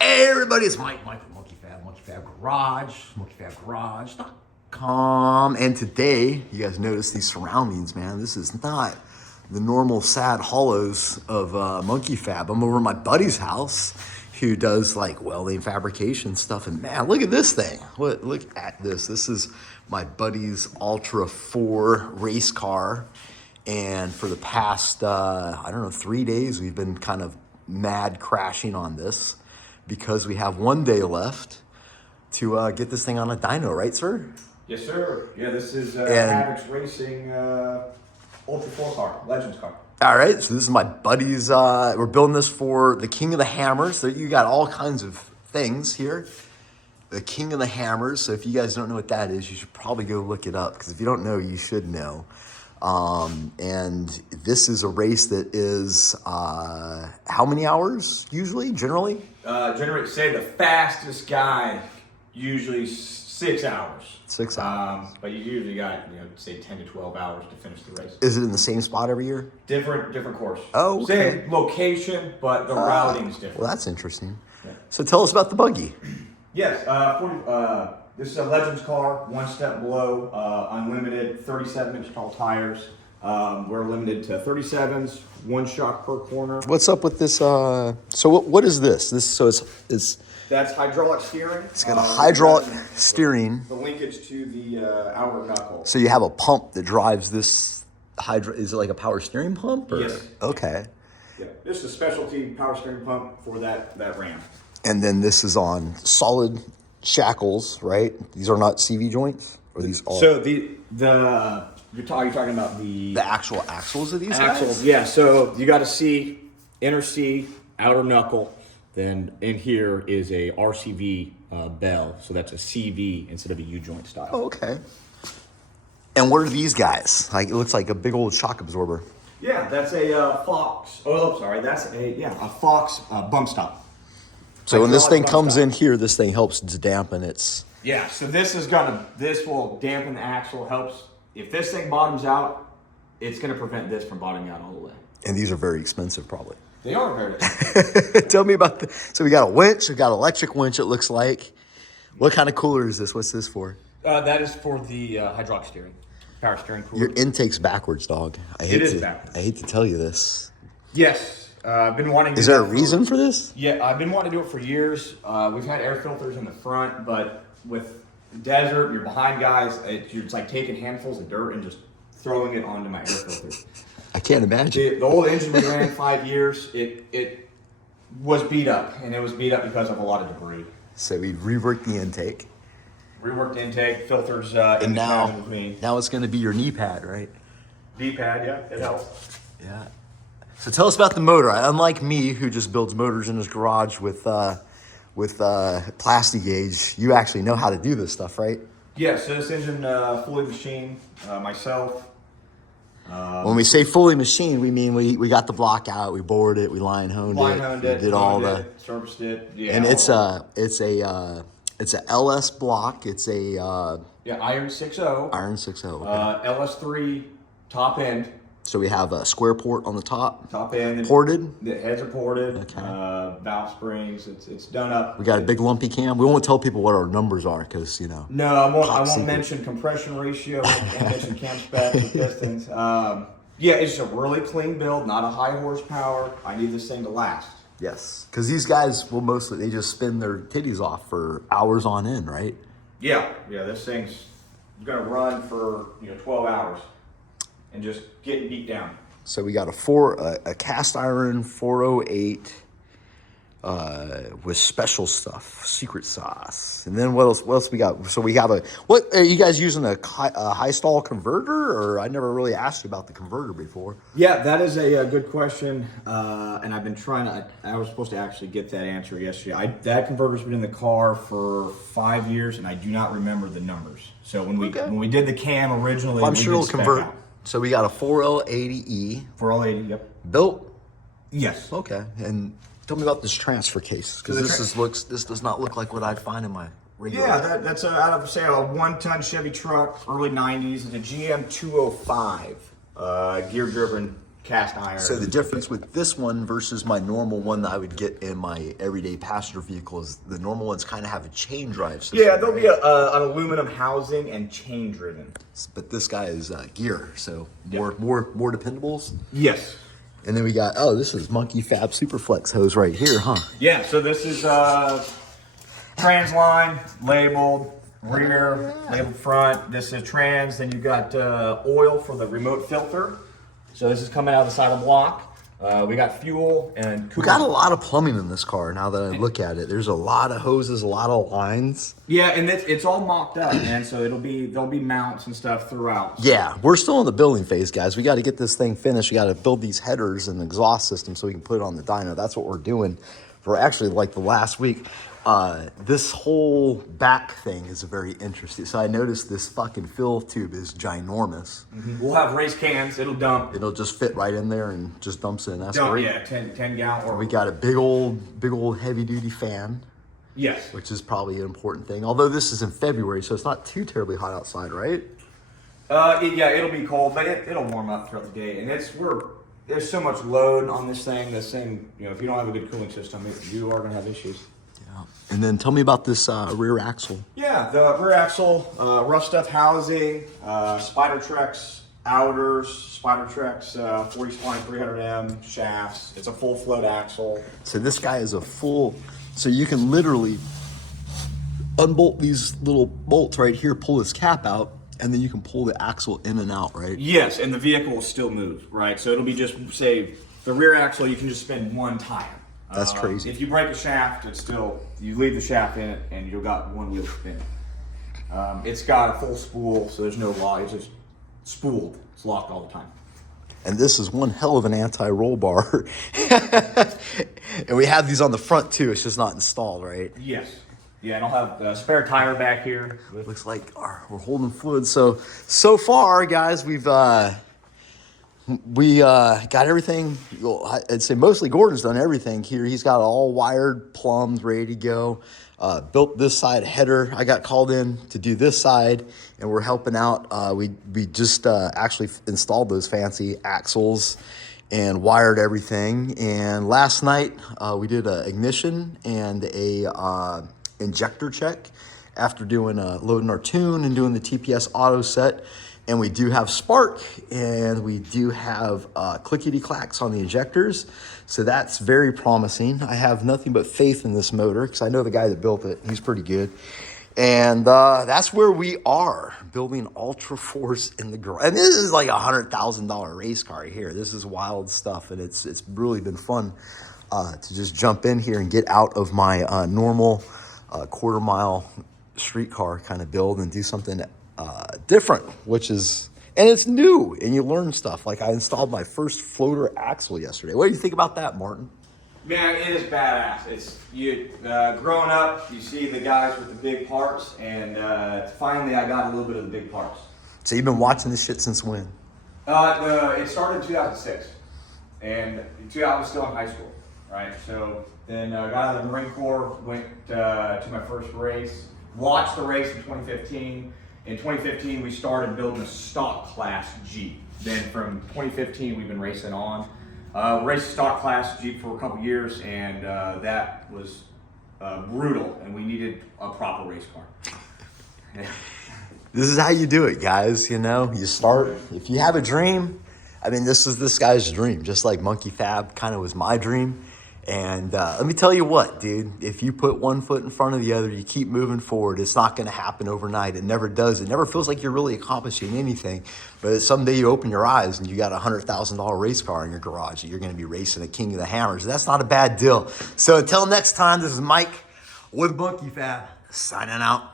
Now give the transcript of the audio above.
Hey everybody, it's Mike from Monkey Fab Garage, monkeyfabgarage.com. And today, you guys notice these surroundings, man. This is not the normal sad hollows of Monkey Fab. I'm over at my buddy's house who does like welding fabrication stuff. And man, look at this thing. Look at this. This is my buddy's Ultra 4 race car. And for the past, 3 days, we've been kind of mad crashing on this because we have 1 day left to get this thing on a dyno, right, sir? Yes, sir. Yeah, this is Havoc's Racing Ultra 4 car, Legends car. All right, so this is my buddy's, we're building this for the King of the Hammers. So you got all kinds of things here. The King of the Hammers. So if you guys don't know what that is, you should probably go look it up, because if you don't know, you should know. And this is a race that is, how many hours usually, generally? Generally, say the fastest guy, usually 6 hours. 6 hours. But you usually got, say 10 to 12 hours to finish the race. Is it in the same spot every year? Different course. Oh, okay. Same location, but the routing's different. Well, that's interesting. Yeah. So tell us about the buggy. Yes, this is a Legends car, one step below, unlimited 37-inch tall tires. We're limited to 37s, one shock per corner. What's up with this? So what is this? It's That's hydraulic steering. It's got a hydraulic steering. The linkage to the outer knuckle. So you have a pump that drives this Is it like a power steering pump? Or? Yes. Okay. Yeah, this is a specialty power steering pump for that ram. And then this is on solid shackles, right? These are not CV joints, or these are. So you're talking about the actual axles of these axles. guys? Yeah. So you got a C, inner C, outer knuckle. Then in here is a RCV bell, so that's a CV instead of a U-joint style. Oh, okay. And what are these guys? Like, it looks like a big old shock absorber. Yeah, that's a Fox. Oh, sorry, that's a Fox bump stop. So when this thing comes in here, this thing helps to dampen its. Yeah, so this will dampen the axle. Helps if this thing bottoms out, it's going to prevent this from bottoming out all the way. And these are very expensive, probably. They are very expensive. Tell me about so we got a winch, we got an electric winch, it looks like. What kind of cooler is this? What's this for? That is for the hydraulic steering, power steering cooler. Your intake's backwards, dog. It is backwards. I hate to tell you this. Yes. I've been wanting to Is there a reason for this? Yeah, I've been wanting to do it for years. We've had air filters in the front, but with desert, you're behind guys, it's like taking handfuls of dirt and just throwing it onto my air filter. I can't imagine. The old engine we ran 5 years, it was beat up, and it was beat up because of a lot of debris. So we reworked the intake. Reworked intake, filters and in the now, cabin with me. Now it's going to be your knee pad, right? V-pad, yeah, it helps. Yeah. So tell us about the motor. Unlike me, who just builds motors in his garage with plastic gauge, you actually know how to do this stuff, right? Yeah, so this engine fully machined myself. When we say fully machined, we mean we got the block out, we bored it, we line honed it, did all the serviced it. Yeah, and it's a LS block. It's a Iron 6.0. Iron 6.0. Okay. LS3 top end. So we have a square port on the top. Top end. Ported. The heads are ported. Okay. Valve springs. It's done up. We got a big lumpy cam. We won't tell people what our numbers are because No, I won't mention compression ratio. I won't mention cam specs and pistons. Yeah, it's just a really clean build, not a high horsepower. I need this thing to last. Yes, because these guys will they just spin their titties off for hours on end, right? Yeah. This thing's gonna run for 12 hours. And just getting beat down. So we got a cast iron 408 with special stuff, secret sauce, and then what else we got? So we have what are you guys using a high stall converter? Or I never really asked you about the converter before. Yeah, that is a good question, and I've been trying to. I was supposed to actually get that answer yesterday. That converter's been in the car for 5 years, and I do not remember the numbers. So when we did the cam originally, I'm sure it'll convert. So we got a 4L80E. 4L80, yep. Built? Yes. Okay. And tell me about this transfer case, because this does not look like what I'd find in my regular. Yeah, that's out of, say, a 1-ton Chevy truck, early 90s. It's a GM 205 gear-driven cast iron. So the difference with this one versus my normal one that I would get in my everyday passenger vehicle is the normal ones kind of have a chain drive system. Yeah, there'll right? be an aluminum housing and chain driven. But this guy is gear, so more dependables. Yes. And then we got, oh, this is Monkey Fab Superflex hose right here, huh? Yeah, so this is trans line, labeled, rear, labeled front. This is trans, then you've got oil for the remote filter. So this is coming out of the side of the block. We got fuel and coolant. We got a lot of plumbing in this car now that I look at it. There's a lot of hoses, a lot of lines. Yeah, and it's all mocked up, man. So there'll be mounts and stuff throughout. Yeah, we're still in the building phase, guys. We got to get this thing finished. We got to build these headers and exhaust system so we can put it on the dyno. That's what we're doing for actually like the last week. This whole back thing is very interesting. So I noticed this fucking fill tube is ginormous. We'll have race cans. It'll dump. It'll just fit right in there and just dumps in. That's Dump, great. yeah, 10 gallon. Or We got a big old heavy duty fan, yes. which is probably an important thing. Although this is in February, so it's not too terribly hot outside, right? Yeah, it'll be cold, but it'll warm up throughout the day. And there's so much load on this thing. This thing, if you don't have a good cooling system, you are gonna have issues. Yeah. And then tell me about this rear axle. Yeah, the rear axle, rough stuff housing, Spider Trex outers, Spider Trex 40 spline 300M shafts. It's a full float axle. So this guy is a full, so you can literally unbolt these little bolts right here, pull this cap out, and then you can pull the axle in and out, right? Yes, and the vehicle will still move, right? So it'll be just, say, the rear axle, you can just spin one tire. That's crazy. If you break a shaft, you leave the shaft in it and you've got one wheel spinning. It's got a full spool, so there's no lock. It's just spooled. It's locked all the time. And this is one hell of an anti-roll bar. And we have these on the front too. It's just not installed, right? Yes. Yeah, and I'll have a spare tire back here. Looks like we're holding fluid. So far, guys, we got everything. I'd say mostly Gordon's done everything here. He's got it all wired, plumbed, ready to go. Built this side header. I got called in to do this side, and we're helping out. We just actually installed those fancy axles and wired everything. And last night we did an ignition and a injector check after doing loading our tune and doing the TPS auto set. And we do have spark, and we do have clickety clacks on the injectors. So that's very promising. I have nothing but faith in this motor because I know the guy that built it. He's pretty good. And that's where we are, building Ultra Force in the garage. And this is like $100,000 race car here. This is wild stuff, and it's really been fun to just jump in here and get out of my normal quarter mile street car kind of build and do something different, which is, and it's new, and you learn stuff. Like I installed my first floater axle yesterday. What do you think about that, Martin? Man, it is badass. It's you growing up, you see the guys with the big parts, and finally I got a little bit of the big parts. So you've been watching this shit since when? It started in 2006, and I was still in high school, right? So then got out of the Marine Corps, went to my first race, watched the race in 2015. In 2015, we started building a stock class Jeep. Then from 2015, we've been racing on. Raced stock class Jeep for a couple years, and that was brutal, and we needed a proper race car. This is how you do it, guys. You start, if you have a dream, I mean, this is this guy's dream, just like Monkey Fab kind of was my dream. And let me tell you what, dude, if you put one foot in front of the other, you keep moving forward, it's not going to happen overnight. It never does. It never feels like you're really accomplishing anything. But someday you open your eyes and you got a $100,000 race car in your garage that you're going to be racing a King of the Hammers. That's not a bad deal. So until next time, this is Mike with Monkey Fab signing out.